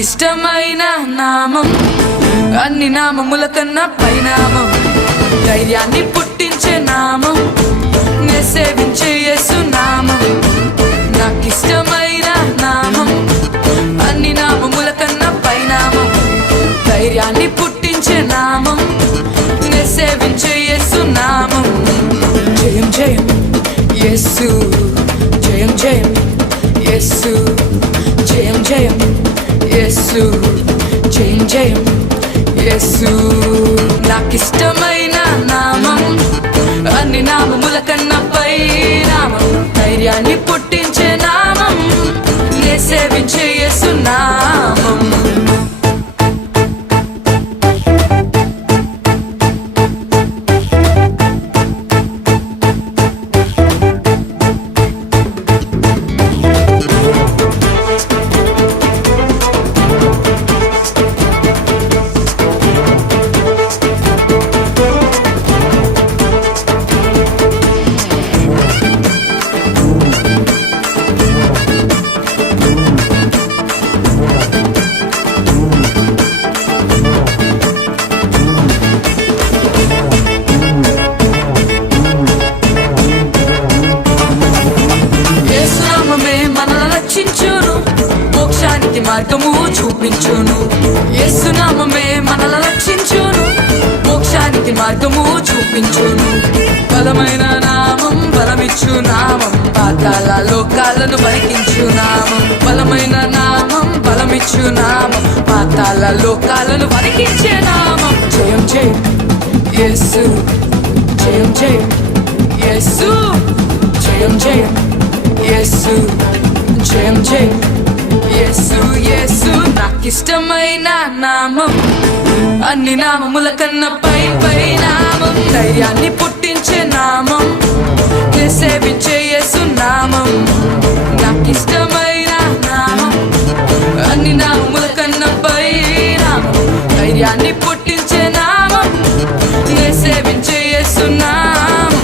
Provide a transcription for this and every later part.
నాకిష్టమైన నామం అన్ని నామముల కన్నా పైనామం ధైర్యాన్ని పుట్టించే నామం నే సేవించే యేసు నామం నాకిష్టమైన నామం అన్ని నామముల కన్నా పైనామం ధైర్యాన్ని పుట్టించే నామం నే సేవించే యేసు నామం జయం జయం యేసు జయం జయం యేసు జయం జయం యేసు జయం జయం యేసు నాకిష్టమైన నామం అన్ని నామముల కన్నా పై నామం ధైర్యాన్ని పుట్టించే నామం నే సేవించే యేసు నామం మోక్షానికి మార్గము చూపించును యేసు నామమే మనల్ని రక్షించును మోక్షానికి మార్గము చూపించును బలమైన నామం బలమిచ్చు నామం పాతాళ లోకాలను వణికించు నామం బలమైన నామం బలమిచ్చు నామం పాతాళ లోకాలను వణికించే నామం జయం జయం యేసు జయం జయం యేసు జయం జయం యేసు జయం జయం యేసు యేసు నాకిష్టమైన నామం అన్ని నామముల కన్నా పై పై నామం ధైర్యాన్ని పుట్టించే నామం నే సేవించే యేసు నామం నాకిష్టమైన నామం అన్ని నామముల కన్నా పై నామం ధైర్యాన్ని పుట్టించే నామం నే సేవించే యేసు నామం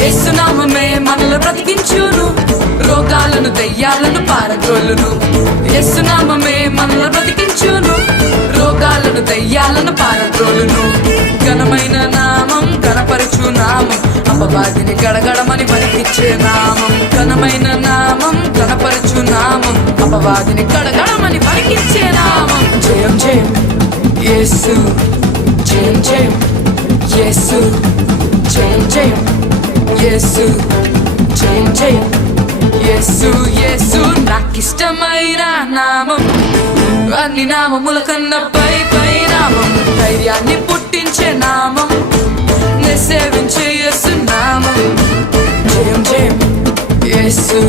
యేసు నామమే మనల్ని బ్రతికించును రోగాలను దయ్యాలను పారద్రోలును యేసు నామమే మనల్ని బ్రతికించును రోగాలను దయ్యాలను పారద్రోలును ఘనమైన నామం ఘనపరచు నామం అపవాదిని గడగడమని వణికించే నామం ఘనమైన నామం ఘనపరచు నామం అపవాదిని గడగడమని వణికించే నామం జయం జయం యేసు జయం జయం యేసు జయం జయం యేసు జయం జయం యేసు యేసు నాకిష్టమైన నామం అన్ని నామముల కన్నా పై పై నామం ధైర్యాన్ని పుట్టించే నామం నే సేవించే యేసు నామం జయం జయం యేసు